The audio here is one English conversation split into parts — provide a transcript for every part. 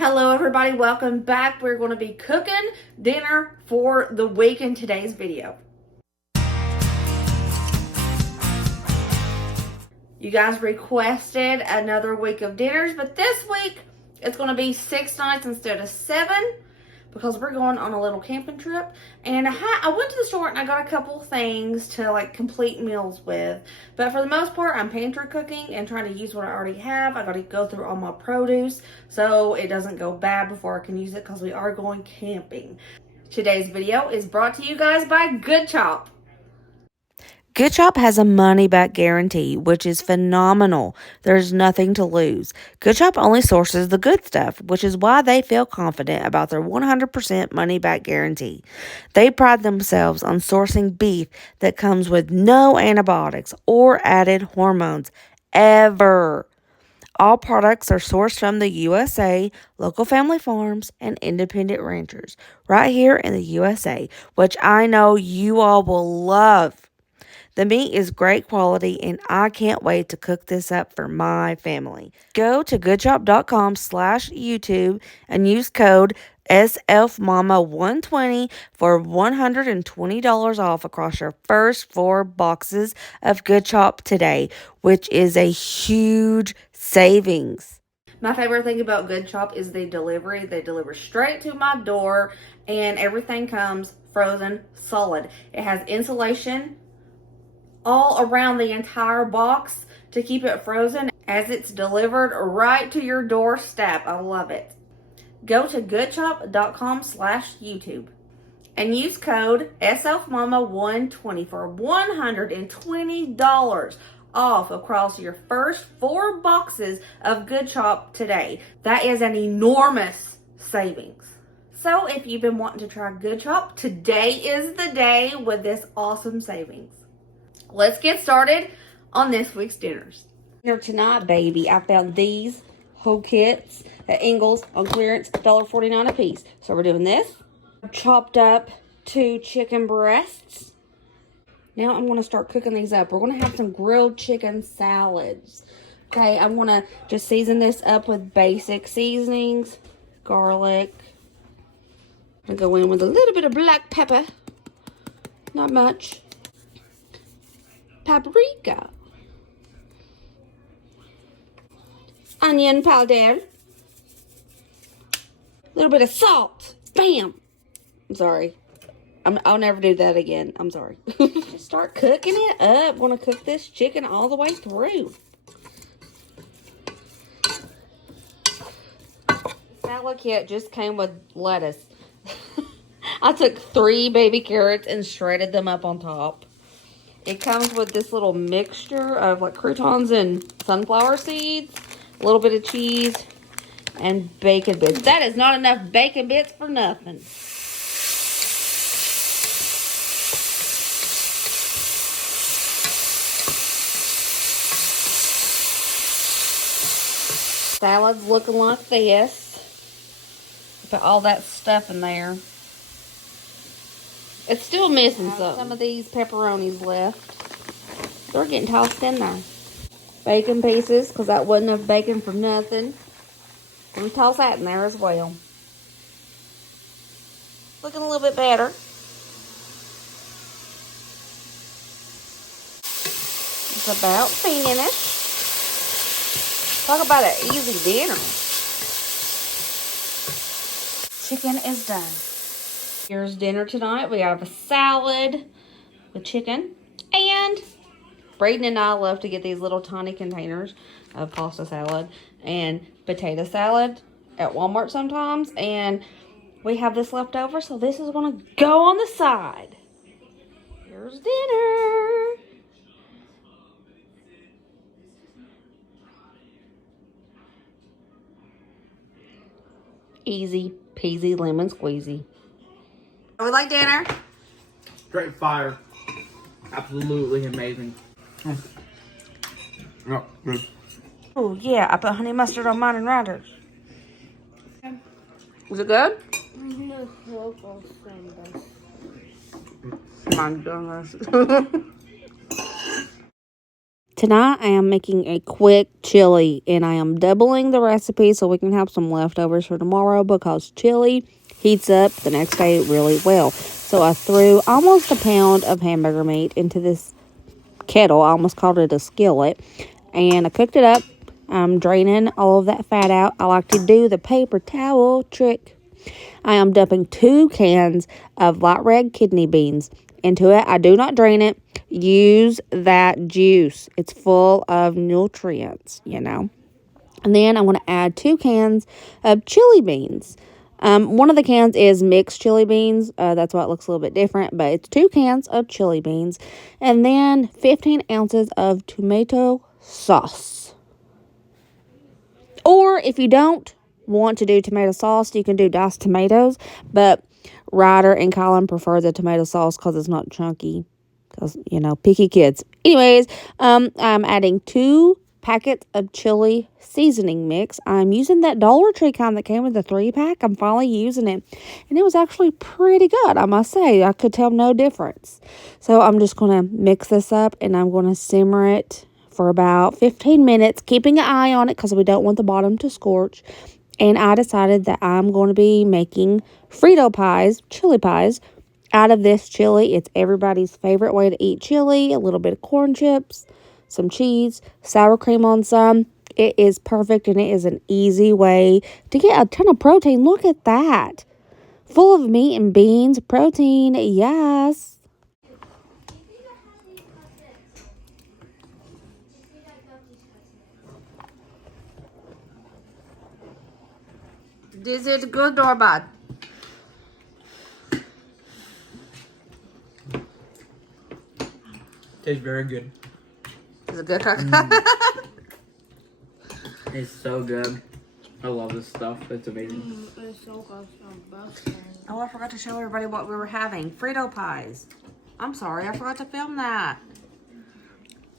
Hello everybody, welcome back. We're going to be cooking dinner for the week in today's video. You guys requested another week of dinners, but this week it's going to be 6 nights instead of 7 because we're going on a little camping trip. And I went to the store and I got a couple things to like complete meals with. But for the most part, I'm pantry cooking and trying to use what I already have. I got to go through all my produce so it doesn't go bad before I can use it because we are going camping. Today's video is brought to you guys by Good Chop. Good Chop has a money-back guarantee, which is phenomenal. There's nothing to lose. Good Chop only sources the good stuff, which is why they feel confident about their 100% money-back guarantee. They pride themselves on sourcing beef that comes with no antibiotics or added hormones, ever. All products are sourced from the USA, local family farms, and independent ranchers right here in the USA, which I know you all will love. The meat is great quality and I can't wait to cook this up for my family. Go to goodchop.com/YouTube and use code SFMama120 for $120 off across your first 4 boxes of Good Chop today, which is a huge savings. My favorite thing about Good Chop is the delivery. They deliver straight to my door and everything comes frozen solid. It has insulation all around the entire box to keep it frozen as it's delivered right to your doorstep. I love it. Go to goodchop.com/YouTube and use code SFMama120 for $120 off across your first 4 boxes of Good Chop today. That is an enormous savings. So if you've been wanting to try Good Chop, today is the day with this awesome savings. Let's get started on this week's dinners. Dinner tonight, baby. I found these whole kits at Ingles on clearance, $1.49 a piece. So we're doing this. Chopped up 2 chicken breasts. Now I'm going to start cooking these up. We're going to have some grilled chicken salads. Okay, I'm going to just season this up with basic seasonings. Garlic. I'm going to go in with a little bit of black pepper. Not much. Paprika, onion powder, a little bit of salt. Bam! I'm sorry. I'll never do that again. I'm sorry. Just start cooking it up. Want to cook this chicken all the way through. Salad kit just came with lettuce. I took 3 baby carrots and shredded them up on top. It comes with this little mixture of like croutons and sunflower seeds, a little bit of cheese, and bacon bits. That is not enough bacon bits for nothing. Salad's looking like this. Put all that stuff in there. It's still missing some of these pepperonis left. They're getting tossed in there. Bacon pieces, because that wasn't enough bacon for nothing. I'm going to toss that in there as well. Looking a little bit better. It's about finished. Talk about an easy dinner. Chicken is done. Here's dinner tonight. We have a salad with chicken. And Braden and I love to get these little tiny containers of pasta salad and potato salad at Walmart sometimes. And we have this left over, so this is going to go on the side. Here's dinner. Easy peasy lemon squeezy. We like dinner. Straight fire. Absolutely amazing. Yeah, good. Oh, yeah. I put honey mustard on mine and Ryder's. Was it good? My goodness. Tonight I am making a quick chili, and I am doubling the recipe so we can have some leftovers for tomorrow because chili heats up the next day really well. So I threw almost a pound of hamburger meat into this kettle. I almost called it a skillet, and I cooked it up. I'm draining all of that fat out. I like to do the paper towel trick. I am dumping 2 cans of light red kidney beans into it. I do not drain it. Use that juice. It's full of nutrients, you know. And then I'm going to add 2 cans of chili beans. One of the cans is mixed chili beans. That's why it looks a little bit different. But it's 2 cans of chili beans. And then 15 ounces of tomato sauce. Or if you don't want to do tomato sauce, you can do diced tomatoes. But Ryder and Colin prefer the tomato sauce because it's not chunky. Because, you know, picky kids. Anyways, I'm adding 2 packets of chili seasoning mix. I'm using that Dollar Tree kind that came with the 3-pack. I'm finally using it. And it was actually pretty good, I must say. I could tell no difference. So I'm just going to mix this up and I'm going to simmer it for about 15 minutes, keeping an eye on it because we don't want the bottom to scorch. And I decided that I'm going to be making Frito pies, chili pies, out of this chili. It's everybody's favorite way to eat chili. A little bit of corn chips, some cheese, sour cream on some. It is perfect, and it is an easy way to get a ton of protein. Look at that. Full of meat and beans. Protein, yes. Is it good or bad? Tastes very good. Is it good, Cook? It's so good. I love this stuff. It's amazing. It's so good. Oh, I forgot to show everybody what we were having. Frito pies. I'm sorry, I forgot to film that.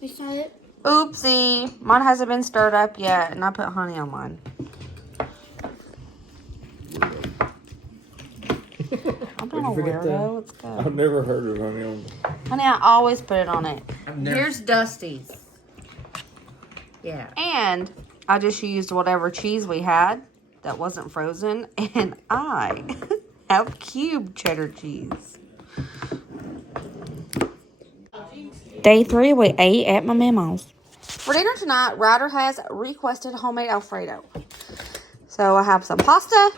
You saw it? Oopsie. Mine hasn't been stirred up yet, and I put honey on mine. I'm not a weirdo. It's good. I've never heard of honey on. Honey, I always put it on it. I've never. Here's Dusty's. Yeah. And I just used whatever cheese we had that wasn't frozen, and I have cube cheddar cheese. Day 3, we ate at my mama's. For dinner tonight, Ryder has requested homemade Alfredo. So I have some pasta.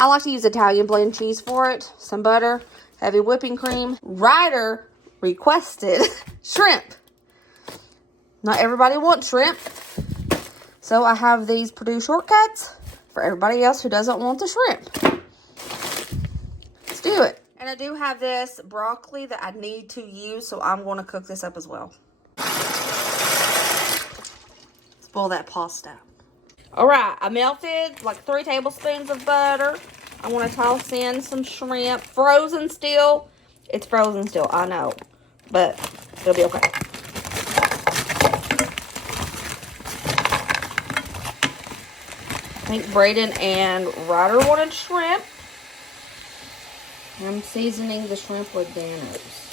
I like to use Italian blend cheese for it. Some butter, heavy whipping cream. Ryder requested shrimp. Not everybody wants shrimp. So I have these Purdue shortcuts for everybody else who doesn't want the shrimp. Let's do it. And I do have this broccoli that I need to use, so I'm going to cook this up as well. Let's boil that pasta. All right, I melted like 3 tablespoons of butter. I want to toss in some shrimp. Frozen still. It's frozen still, I know. But it'll be okay. I think Braden and Ryder wanted shrimp. I'm seasoning the shrimp with Danos.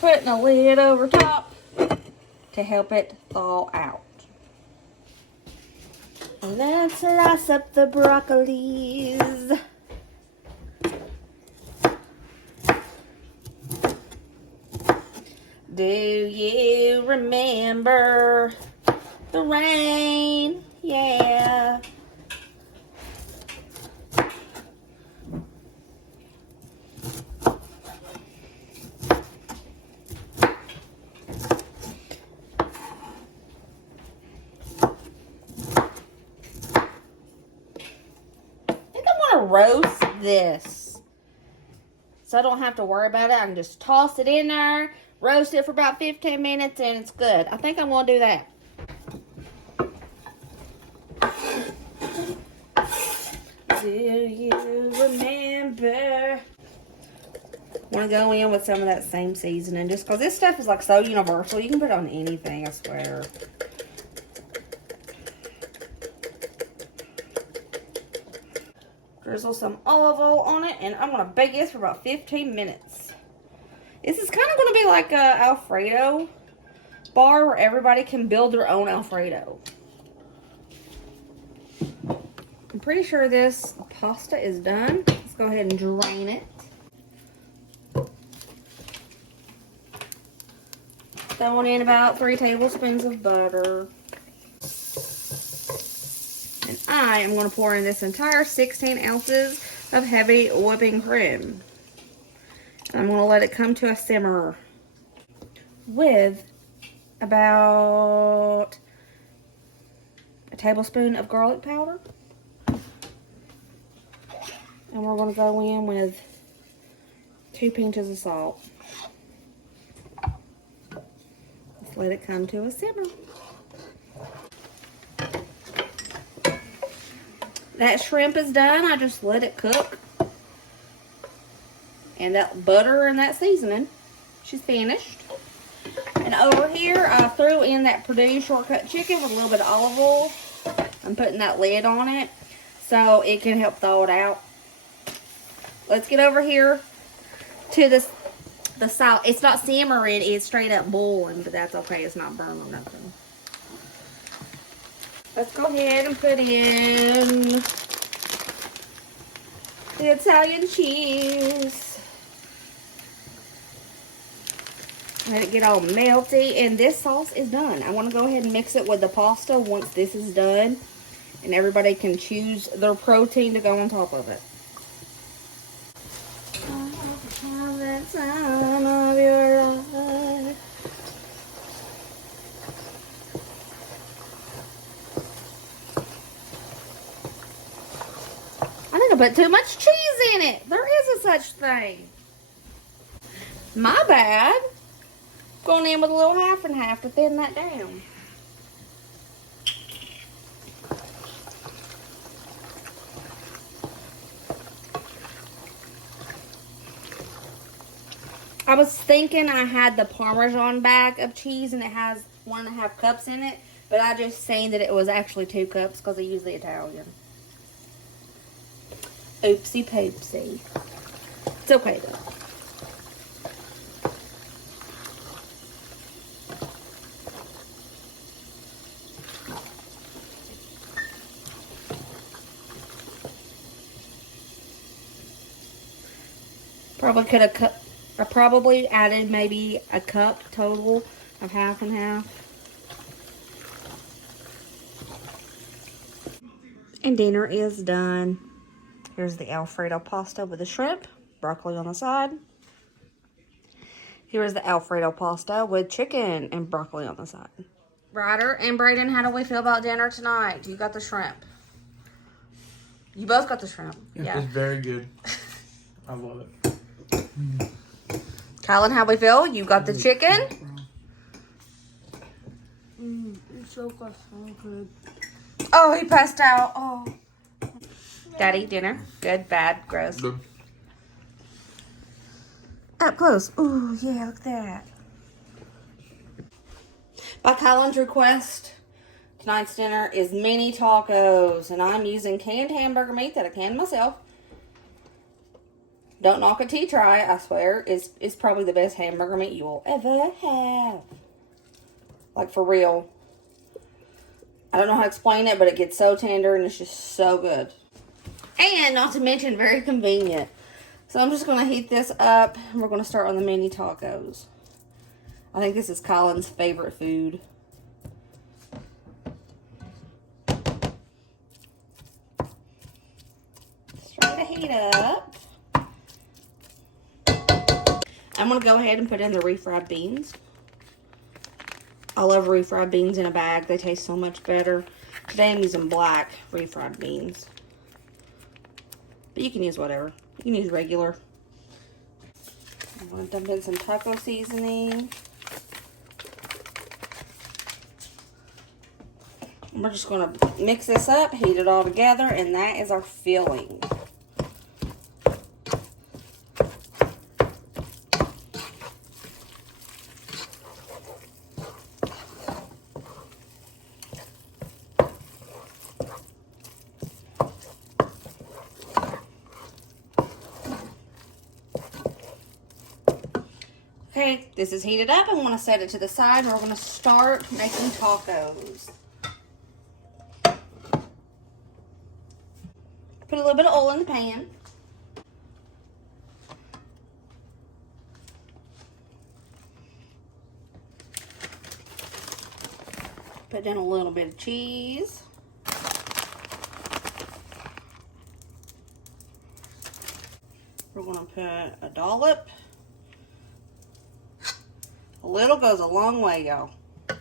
Putting a lid over top to help it thaw out. Let's slice up the broccolis. Do you remember the rain? Yeah. Roast this so I don't have to worry about it. I can just toss it in there, roast it for about 15 minutes, and it's good. I think I'm going to do that. Do you remember? Want to go in with some of that same seasoning just because this stuff is like so universal. You can put it on anything, I swear. Drizzle some olive oil on it, and I'm going to bake this for about 15 minutes. This is kind of going to be like a Alfredo bar where everybody can build their own Alfredo. I'm pretty sure this pasta is done. Let's go ahead and drain it. Throwing in about 3 tablespoons of butter. And I am going to pour in this entire 16 ounces of heavy whipping cream. And I'm going to let it come to a simmer with about a tablespoon of garlic powder. And we're going to go in with 2 pinches of salt. Just let it come to a simmer. That shrimp is done. I just let it cook. And that butter and that seasoning, she's finished. And over here, I threw in that Purdue shortcut chicken with a little bit of olive oil. I'm putting that lid on it so it can help thaw it out. Let's get over here to the salt. It's not simmering, it's straight up boiling, but that's okay. It's not burning or nothing. Let's go ahead and put in the Italian cheese. Let it get all melty, and this sauce is done. I want to go ahead and mix it with the pasta once this is done, and everybody can choose their protein to go on top of it. Have that time of your life. I think I put too much cheese in it. There is a such thing. My bad. Going in with a little half and half to thin that down. I was thinking I had the Parmesan bag of cheese and it has 1.5 cups in it, but I just seen that it was actually 2 cups because I use the Italian. Oopsie poopsie. It's okay though. Probably could have cut. I probably added maybe a cup total of half and half. And dinner is done. Here's the Alfredo pasta with the shrimp, broccoli on the side. Here's the Alfredo pasta with chicken and broccoli on the side. Ryder and Brayden, how do we feel about dinner tonight? You got the shrimp. You both got the shrimp. Yeah. It's very good. I love it. Kylan, how we feel? You got the chicken. It's so good. Oh, he passed out. Oh. Daddy, dinner. Good, bad, gross. Good. Up close. Ooh, yeah, look at that. By Kylan's request, tonight's dinner is mini tacos. And I'm using canned hamburger meat that I canned myself. Don't knock it till you try it, I swear. It's probably the best hamburger meat you will ever have. Like, for real. I don't know how to explain it, but it gets so tender and it's just so good. And, not to mention, very convenient. So, I'm just going to heat this up, and we're going to start on the mini tacos. I think this is Kylan's favorite food. Try to heat up. I'm going to go ahead and put in the refried beans. I love refried beans in a bag. They taste so much better. Today I'm using black refried beans. But you can use whatever. You can use regular. I'm going to dump in some taco seasoning. And we're just going to mix this up, heat it all together, and that is our filling. Okay, this is heated up. I'm going to set it to the side and we're going to start making tacos. Put a little bit of oil in the pan. Put in a little bit of cheese. We're going to put a dollop. A little goes a long way, y'all. A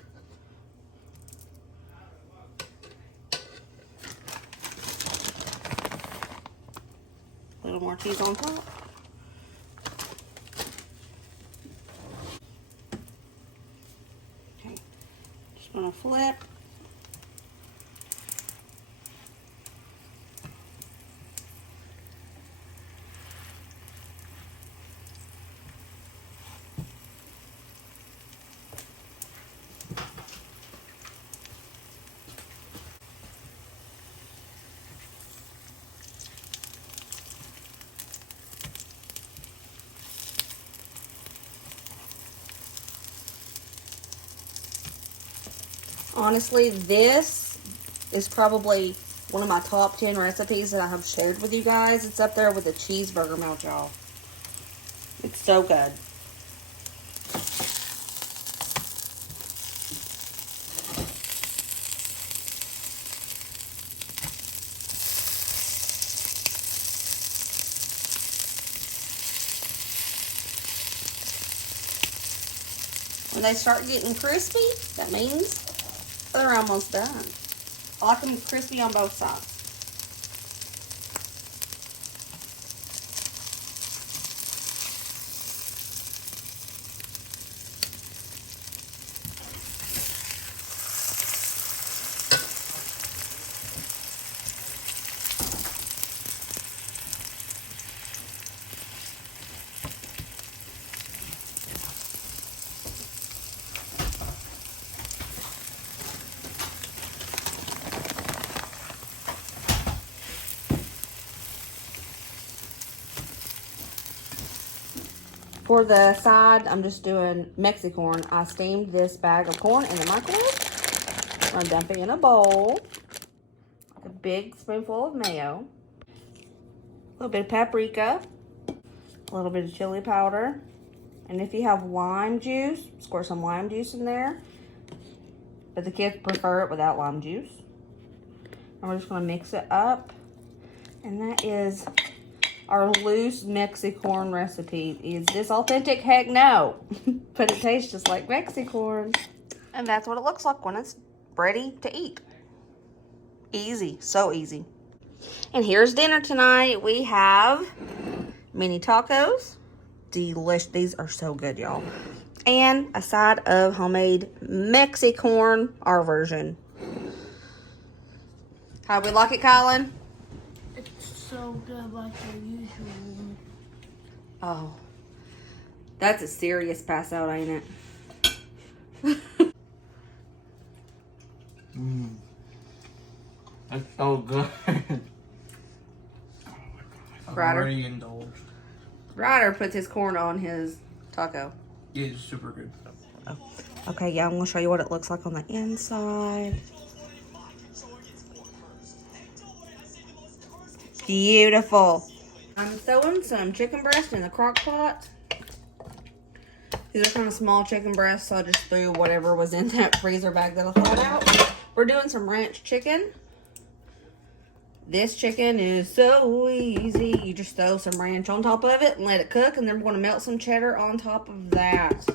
little more cheese on top. Okay, just gonna flip. Honestly, this is probably one of my top 10 recipes that I have shared with you guys. It's up there with the cheeseburger melt, y'all. It's so good. When they start getting crispy, that means they're almost done. I like them crispy on both sides. For the side, I'm just doing Mexicorn. I steamed this bag of corn in the microwave. I'm gonna dump it in a bowl. A big spoonful of mayo. A little bit of paprika. A little bit of chili powder. And if you have lime juice, squirt some lime juice in there. But the kids prefer it without lime juice. And we're just gonna mix it up. And that is our loose Mexicorn recipe. Is this authentic? Heck no. But it tastes just like Mexicorn. And that's what it looks like when it's ready to eat. Easy, so easy. And here's dinner tonight. We have mini tacos. Delicious. These are so good, y'all. And a side of homemade Mexicorn, our version. How we like it, Colin? So good, like the usual. Oh, that's a serious pass out, ain't it? That's so good. Oh my god. Ryder? Already indulged. Ryder puts his corn on his taco. Yeah, it's super good. Okay, yeah, I'm gonna show you what it looks like on the inside. Beautiful. I'm throwing some chicken breast in the crock pot. These are kind of small chicken breasts, so I just threw whatever was in that freezer bag that I thawed out. We're doing some ranch chicken. This chicken is so easy. You just throw some ranch on top of it and let it cook, and then we're going to melt some cheddar on top of that.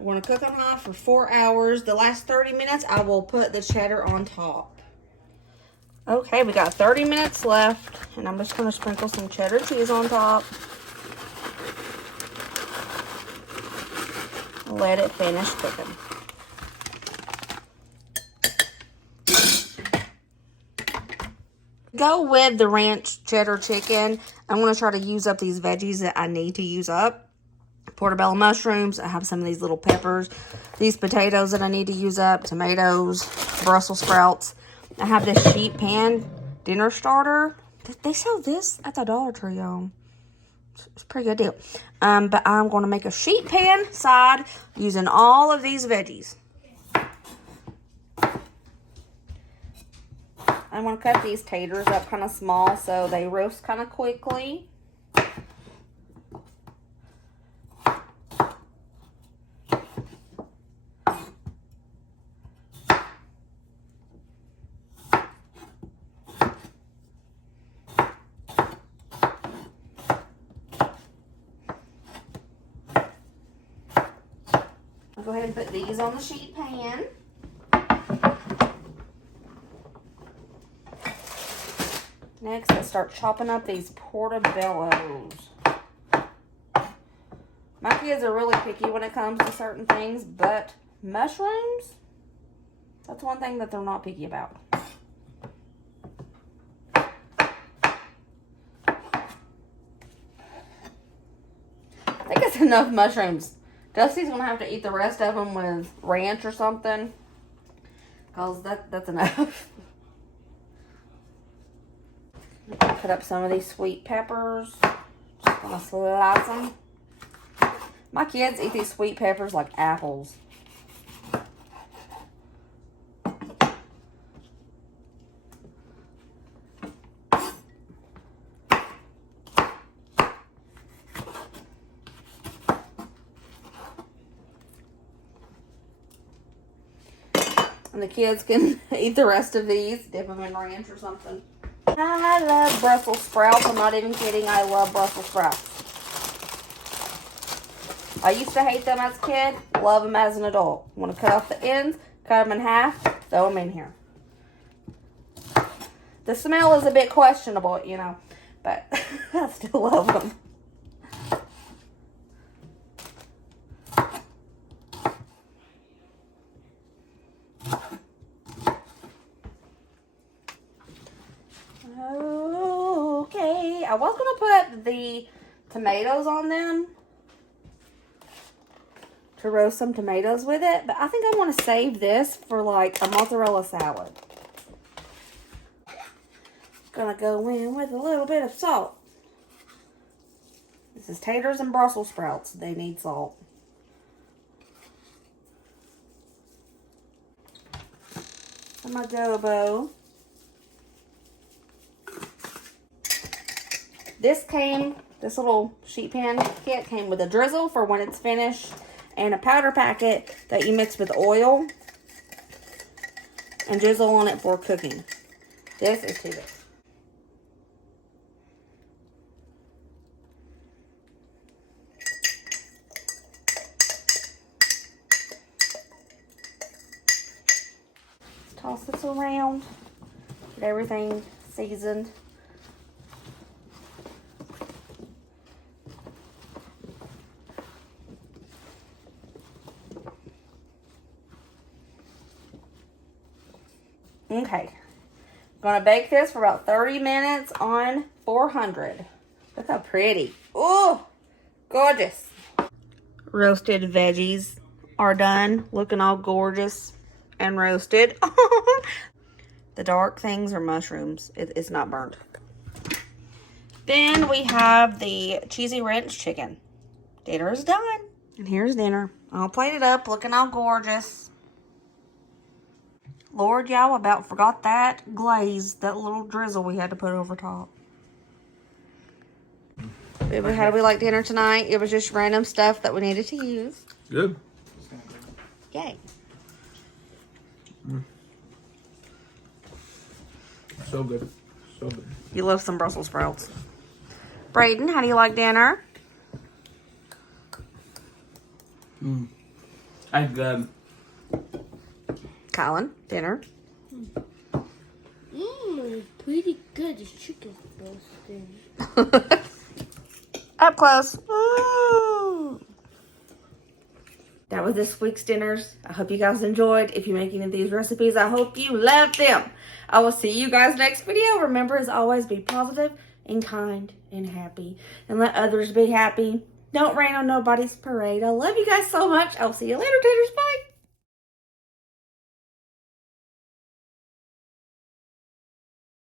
We're going to cook on high for 4 hours. The last 30 minutes, I will put the cheddar on top. Okay, we got 30 minutes left, and I'm just going to sprinkle some cheddar cheese on top. Let it finish cooking. Go with the ranch cheddar chicken. I'm going to try to use up these veggies that I need to use up. Portobello mushrooms. I have some of these little peppers. These potatoes that I need to use up. Tomatoes. Brussels sprouts. I have this sheet pan dinner starter. They sell this at the Dollar Tree, y'all. It's a pretty good deal. But I'm going to make a sheet pan side using all of these veggies. I'm going to cut these taters up kind of small so they roast kind of quickly. I'll go ahead and put these on the sheet pan. Next, let's start chopping up these portobellos. My kids are really picky when it comes to certain things, but mushrooms, that's one thing that they're not picky about. I think it's enough mushrooms. Dusty's going to have to eat the rest of them with ranch or something, because that's enough. Put up some of these sweet peppers. Just gonna slice them. My kids eat these sweet peppers like apples. And the kids can eat the rest of these, dip them in ranch or something. I love Brussels sprouts. I'm not even kidding. I love Brussels sprouts. I used to hate them as a kid. Love them as an adult. Want to cut off the ends, cut them in half, throw them in here. The smell is a bit questionable, you know, but I still love them. Okay, I was going to put the tomatoes on them to roast some tomatoes with it, but I think I want to save this for like a mozzarella salad. Gonna go in with a little bit of salt. This is taters and Brussels sprouts. They need salt. Some adobo. This little sheet pan kit came with a drizzle for when it's finished and a powder packet that you mix with oil and drizzle on it for cooking. This is too good. Let's toss this around, get everything seasoned. Okay, gonna bake this for about 30 minutes on 400. Look how pretty. Oh, gorgeous. Roasted veggies are done, looking all gorgeous and roasted. The dark things are mushrooms. It's not burnt. Then we have the cheesy ranch chicken. Dinner is done. And here's dinner. All plated up, looking all gorgeous. Lord, y'all about forgot that glaze, that little drizzle we had to put over top. How do we like dinner tonight? It was just random stuff that we needed to use. Good. Yay. So good. So good. You love some Brussels sprouts. Braden, how do you like dinner? I good. Colin, dinner. Pretty good. This chicken's roasting. Up close. Ooh. That was this week's dinners. I hope you guys enjoyed. If you make any of these recipes, I hope you loved them. I will see you guys next video. Remember, as always, be positive and kind and happy. And let others be happy. Don't rain on nobody's parade. I love you guys so much. I'll see you later, taters. Bye.